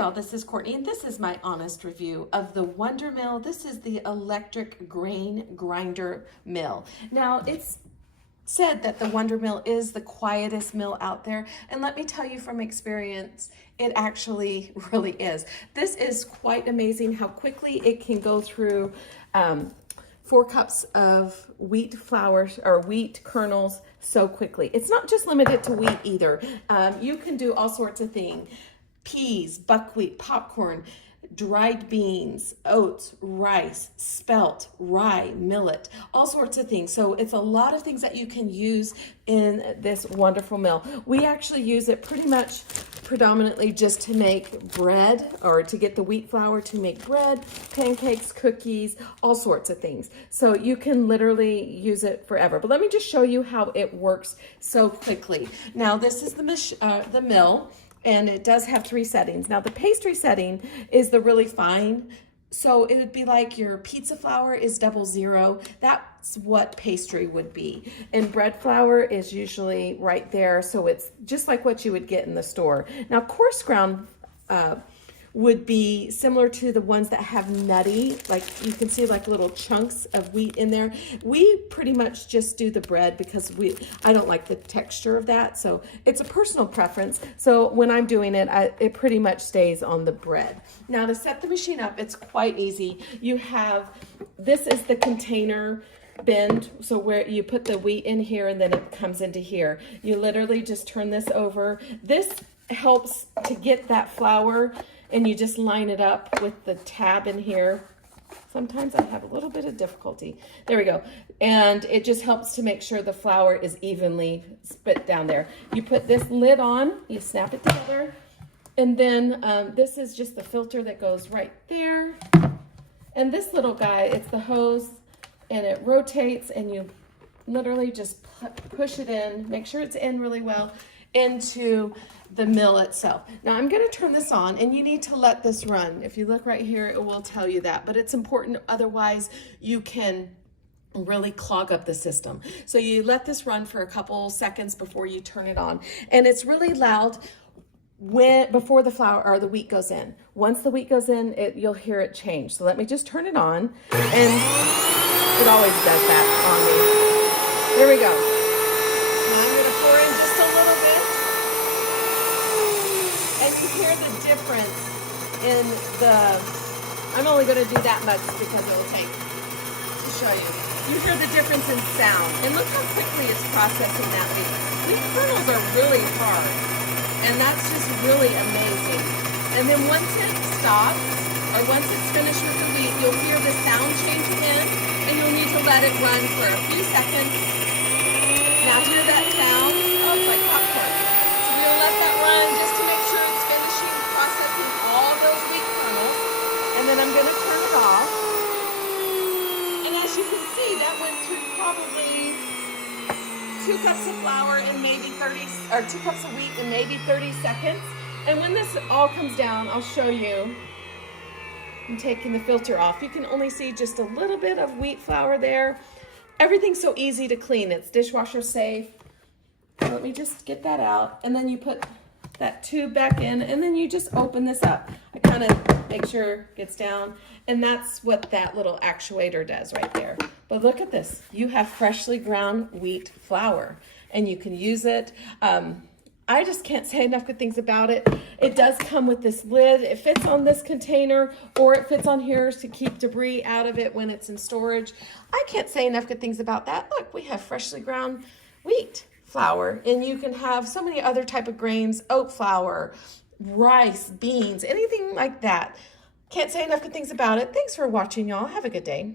y'all, this is Courtney, and this is my honest review of the WonderMill. This is the electric grain grinder mill. Now, it's said that the WonderMill is the quietest mill out there, and let me tell you from experience, it actually really is. This is quite amazing how quickly it can go through 4 cups of wheat flour or wheat kernels so quickly. It's not just limited to wheat either. You can do all sorts of things. Peas, buckwheat, popcorn, dried beans, oats, rice, spelt, rye, millet, all sorts of things. So it's a lot of things that you can use in this wonderful mill. We actually use it pretty much predominantly just to make bread, or to get the wheat flour to make bread, pancakes, cookies, all sorts of things. So you can literally use it forever. But let me just show you how it works so quickly. Now this is the mill. And it does have 3 settings. Now the pastry setting is the really fine. So it would be like your pizza flour is 00. That's what pastry would be. And bread flour is usually right there. So it's just like what you would get in the store. Now coarse ground would be similar to the ones that have nutty, like you can see like little chunks of wheat in there. We pretty much just do the bread because I don't like the texture of that. So it's a personal preference. So when I'm doing it, it pretty much stays on the bread. Now to set the machine up, it's quite easy. This is the container bend, so where you put the wheat in here and then it comes into here. You literally just turn this over. This helps to get that flour, and you just line it up with the tab in here. Sometimes I have a little bit of difficulty. There we go. And it just helps to make sure the flour is evenly spit down there. You put this lid on, you snap it together, and then this is just the filter that goes right there. And this little guy, it's the hose, and it rotates, and you literally just push it in, make sure it's in really well, into the mill itself. Now I'm going to turn this on, and you need to let this run. If you look right here, it will tell you that, but it's important, otherwise you can really clog up the system. So you let this run for a couple seconds before you turn it on, and it's really loud before the flour or the wheat goes in. Once the wheat goes in, you'll hear it change. So let me just turn it on, and it always does that on me. There we go. You hear the difference in I'm only going to do that much because it will take to show you. You hear the difference in sound, and look how quickly it's processing that wheat. These kernels are really hard, and that's just really amazing. And then once it stops, or once it's finished with the wheat, you'll hear the sound changing in, and you'll need to let it run for a few seconds. Now hear that sound? Oh, it's like popcorn. So we'll let that run just to make sure it's finishing processing all those wheat kernels, and then I'm going to turn it off. And as you can see, that went through probably 2 cups of flour and maybe 2 cups of wheat in maybe 30 seconds. And when this all comes down, I'll show you. I'm taking the filter off. You can only see just a little bit of wheat flour there. Everything's so easy to clean. It's dishwasher safe. Let me just get that out, and then you put that tube back in, and then you just open this up. I kind of make sure it gets down, and that's what that little actuator does right there. But look at this. You have freshly ground wheat flour, and you can use it. I just can't say enough good things about it. It does come with this lid. It fits on this container, or it fits on here to keep debris out of it when it's in storage. I can't say enough good things about that. Look, we have freshly ground wheat flour, and you can have so many other type of grains, oat flour, rice, beans, anything like that. Can't say enough good things about it. Thanks for watching, y'all. Have a good day.